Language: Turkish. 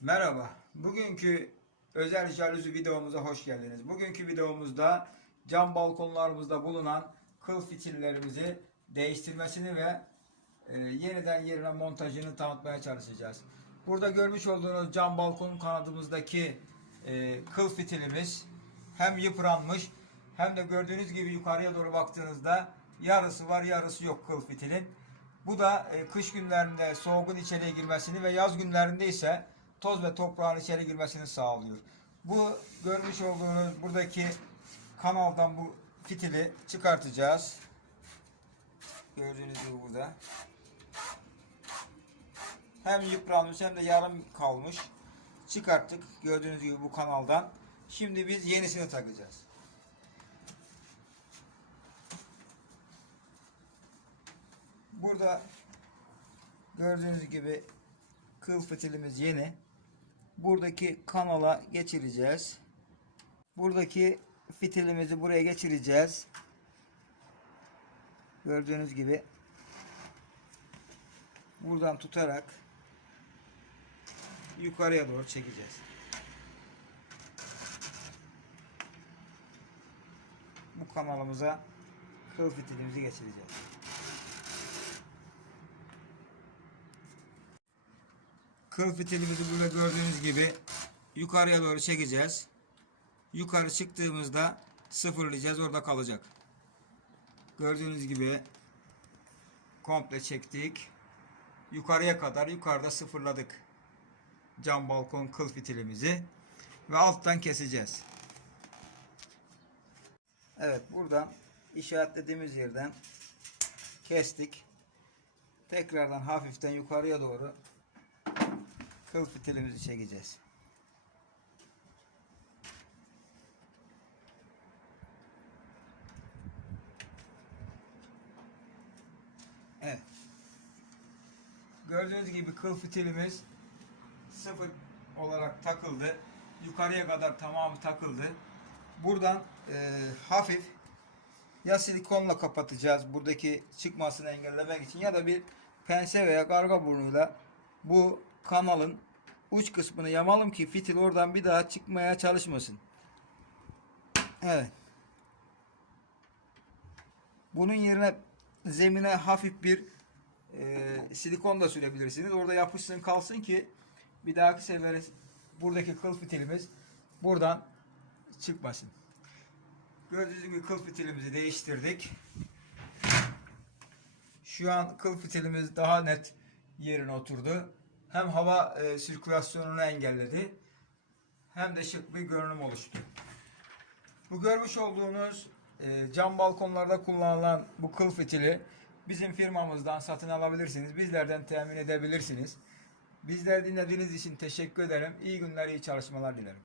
Merhaba. Bugünkü özel jaluzi videomuza hoş geldiniz. Bugünkü videomuzda cam balkonlarımızda bulunan kıl fitillerimizi değiştirmesini ve e, yeniden yerine montajını tanıtmaya çalışacağız. Burada görmüş olduğunuz cam balkon kanadımızdaki e, kıl fitilimiz hem yıpranmış hem de gördüğünüz gibi yukarıya doğru baktığınızda yarısı var yarısı yok kıl fitilin. Bu da e, kış günlerinde soğuğun içeriye girmesini ve yaz günlerinde ise toz ve toprağın içeri girmesini sağlıyor. Bu görmüş olduğunuz buradaki kanaldan bu fitili çıkartacağız. Gördüğünüz gibi burada. Hem yıpranmış hem de yarım kalmış. Çıkarttık gördüğünüz gibi bu kanaldan. Şimdi biz yenisini takacağız. Burada gördüğünüz gibi kıl fitilimiz yeni. Buradaki kanala geçireceğiz. Buradaki fitilimizi buraya geçireceğiz. Gördüğünüz gibi buradan tutarak yukarıya doğru çekeceğiz. Bu kanalımıza kıl fitilimizi geçireceğiz. Kıl fitilimizi burada gördüğünüz gibi yukarıya doğru çekeceğiz. Yukarı çıktığımızda sıfırlayacağız. Orada kalacak. Gördüğünüz gibi komple çektik. Yukarıya kadar yukarıda sıfırladık. Cam balkon kıl fitilimizi ve alttan keseceğiz. Evet buradan işaretlediğimiz yerden kestik. Tekrardan hafiften yukarıya doğru kıl fitilimizi çekeceğiz. Evet. Gördüğünüz gibi kıl fitilimiz sıfır olarak takıldı. Yukarıya kadar tamamı takıldı. Buradan e, hafif ya silikonla kapatacağız buradaki çıkmasını engellemek için ya da bir pense veya karga burnuyla bu kanalın uç kısmını yamalım ki fitil oradan bir daha çıkmaya çalışmasın. Evet. Bunun yerine zemine hafif bir e, silikon da sürebilirsiniz. Orada yapışsın kalsın ki bir dahaki sefere buradaki kıl fitilimiz buradan çıkmasın. Gördüğünüz gibi kıl fitilimizi değiştirdik. Şu an kıl fitilimiz daha net yerine oturdu. Hem hava e, sirkülasyonunu engelledi hem de şık bir görünüm oluştu. Bu görmüş olduğunuz e, cam balkonlarda kullanılan bu kıl fitili bizim firmamızdan satın alabilirsiniz. Bizlerden temin edebilirsiniz. Bizleri dinlediğiniz için teşekkür ederim. İyi günler, iyi çalışmalar dilerim.